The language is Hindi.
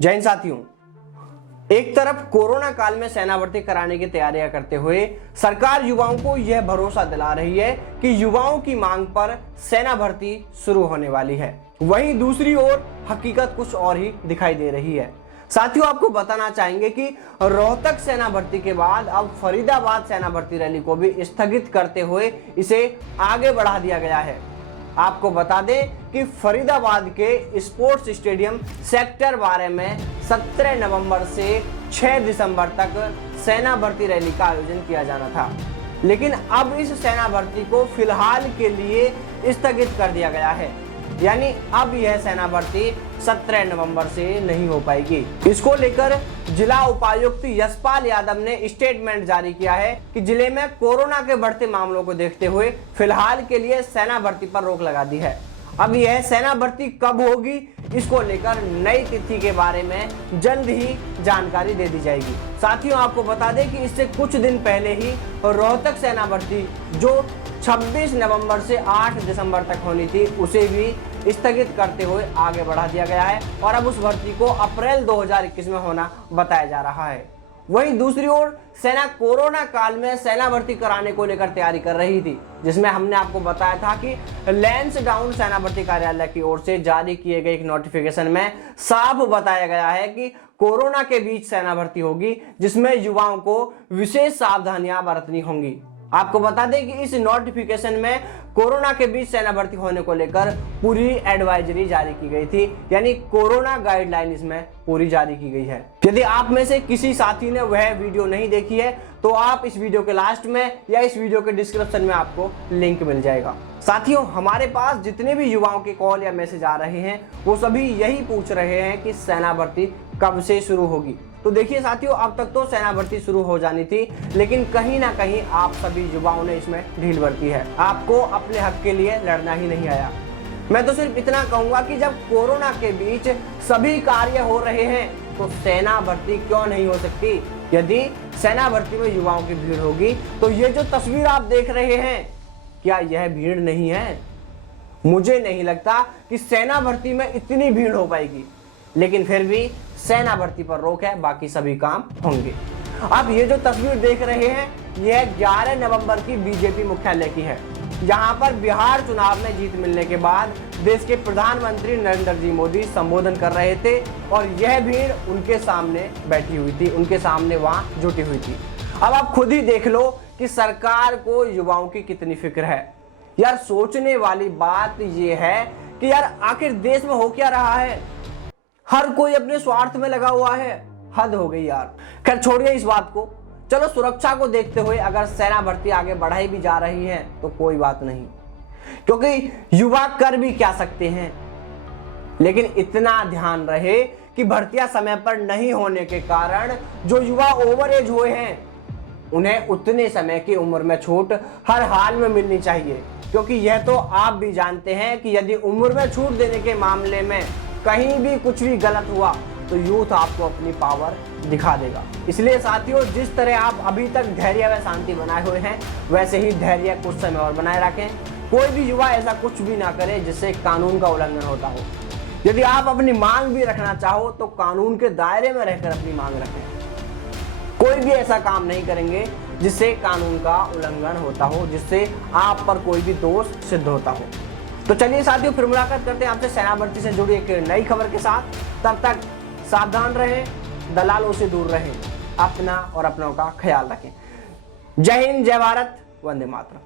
जय हिंद साथियों। एक तरफ कोरोना काल में सेना भर्ती कराने की तैयारियां करते हुए सरकार युवाओं को यह भरोसा दिला रही है कि युवाओं की मांग पर सेना भर्ती शुरू होने वाली है। वहीं दूसरी ओर हकीकत कुछ और ही दिखाई दे रही है। साथियों, आपको बताना चाहेंगे कि रोहतक सेना भर्ती के बाद अब फरीदाबाद सेना भर्ती रैली को भी स्थगित करते हुए इसे आगे बढ़ा दिया गया है। आपको बता दें कि फरीदाबाद के स्पोर्ट्स स्टेडियम सेक्टर 12 में 17 नवंबर से 6 दिसंबर तक सेना भर्ती रैली का आयोजन किया जाना था, लेकिन अब इस सेना भर्ती को फिलहाल के लिए स्थगित कर दिया गया है। यानी अब यह सेना भर्ती 17 नवंबर से नहीं हो पाएगी। इसको लेकर जिला उपायुक्त यशपाल यादव ने स्टेटमेंट जारी किया है कि जिले में कोरोना के बढ़ते मामलों को देखते हुए फिलहाल के लिए सेना भर्ती पर रोक लगा दी है। अब यह सेना भर्ती कब होगी, इसको लेकर नई तिथि के बारे में जल्द ही जानकारी दे दी जाएगी। साथियों, आपको बता दें कि इससे कुछ दिन पहले ही रोहतक सेना भर्ती जो 26 नवंबर से 8 दिसंबर तक होनी थी, उसे भी स्थगित करते हुए आगे बढ़ा दिया गया है और अब उस भर्ती को अप्रैल 2021 में होना बताया जा रहा है। वहीं दूसरी ओर सेना कोरोना काल में सेना भर्ती कराने को लेकर तैयारी कर रही थी, जिसमें हमने आपको बताया था कि लैंसडाउन सेना भर्ती कार्यालय की ओर से जारी किए गए एक नोटिफिकेशन में साफ बताया गया है कि कोरोना के बीच सेना भर्ती होगी, जिसमें युवाओं को विशेष सावधानियां बरतनी होंगी। आपको बता दें कि इस नोटिफिकेशन में कोरोना के बीच सेना भर्ती होने को लेकर पूरी एडवाइजरी जारी की गई थी, यानी कोरोना गाइडलाइन इसमें पूरी जारी की गई है। यदि आप में से किसी साथी ने वह वीडियो नहीं देखी है तो आप इस वीडियो के लास्ट में या इस वीडियो के डिस्क्रिप्शन में आपको लिंक मिल जाएगा। साथियों, हमारे पास जितने भी युवाओं के कॉल या मैसेज आ रहे हैं वो सभी यही पूछ रहे हैं कि सेना भर्ती कब से शुरू होगी। तो देखिए साथियों, अब तक तो सेना भर्ती शुरू हो जानी थी, लेकिन कहीं ना कहीं आप सभी युवाओं ने इसमें ढील बरती है। आपको अपने हक के लिए लड़ना ही नहीं आया। मैं तो सिर्फ इतना कहूंगा कि जब कोरोना के बीच सभी कार्य हो रहे हैं तो सेना भर्ती क्यों नहीं हो सकती। यदि सेना भर्ती में युवाओं की भीड़ होगी तो ये जो तस्वीर आप देख रहे हैं, क्या यह भीड़ नहीं है? मुझे नहीं लगता कि सेना भर्ती में इतनी भीड़ हो पाएगी, लेकिन फिर भी सेना भर्ती पर रोक है, बाकी सभी काम होंगे। अब ये जो तस्वीर देख रहे हैं यह 11 नवंबर की बीजेपी मुख्यालय की है, जहां पर बिहार चुनाव में जीत मिलने के बाद देश के प्रधानमंत्री नरेंद्र जी मोदी संबोधन कर रहे थे और यह भीड़ उनके सामने बैठी हुई थी, उनके सामने वहां जुटी हुई थी। अब आप खुद ही देख लो कि सरकार को युवाओं की कितनी फिक्र है। यार, सोचने वाली बात यह है कि यार आखिर देश में हो क्या रहा है। हर कोई अपने स्वार्थ में लगा हुआ है। हद हो गई यार। खैर छोड़िए इस बात को, चलो सुरक्षा को देखते हुए अगर सेना भर्ती आगे बढ़ाई भी जा रही है तो कोई बात नहीं, क्योंकि युवा कर भी क्या सकते हैं। लेकिन इतना ध्यान रहे कि भर्तियां समय पर नहीं होने के कारण जो युवा ओवर एज हुए हैं उन्हें उतने समय की उम्र में छूट हर हाल में मिलनी चाहिए, क्योंकि यह तो आप भी जानते हैं कि यदि उम्र में छूट देने के मामले में कहीं भी कुछ भी गलत हुआ तो यूथ आपको अपनी पावर दिखा देगा। इसलिए साथियों, जिस तरह आप अभी तक धैर्य व शांति बनाए हुए हैं, वैसे ही धैर्य कुछ समय और बनाए रखें। कोई भी युवा ऐसा कुछ भी ना करे जिससे कानून का उल्लंघन होता हो। यदि आप अपनी मांग भी रखना चाहो तो कानून के दायरे में रहकर अपनी मांग रखें। कोई भी ऐसा काम नहीं करेंगे जिससे कानून का उल्लंघन होता हो, जिससे आप पर कोई भी दोष सिद्ध होता हो। तो चलिए साथियों, फिर मुलाकात करते हैं आपसे सेना भर्ती से जुड़ी एक नई खबर के साथ। तब तक सावधान रहें, दलालों से दूर रहें, अपना और अपनों का ख्याल रखें। जय हिंद, जय भारत, वंदे मातरम।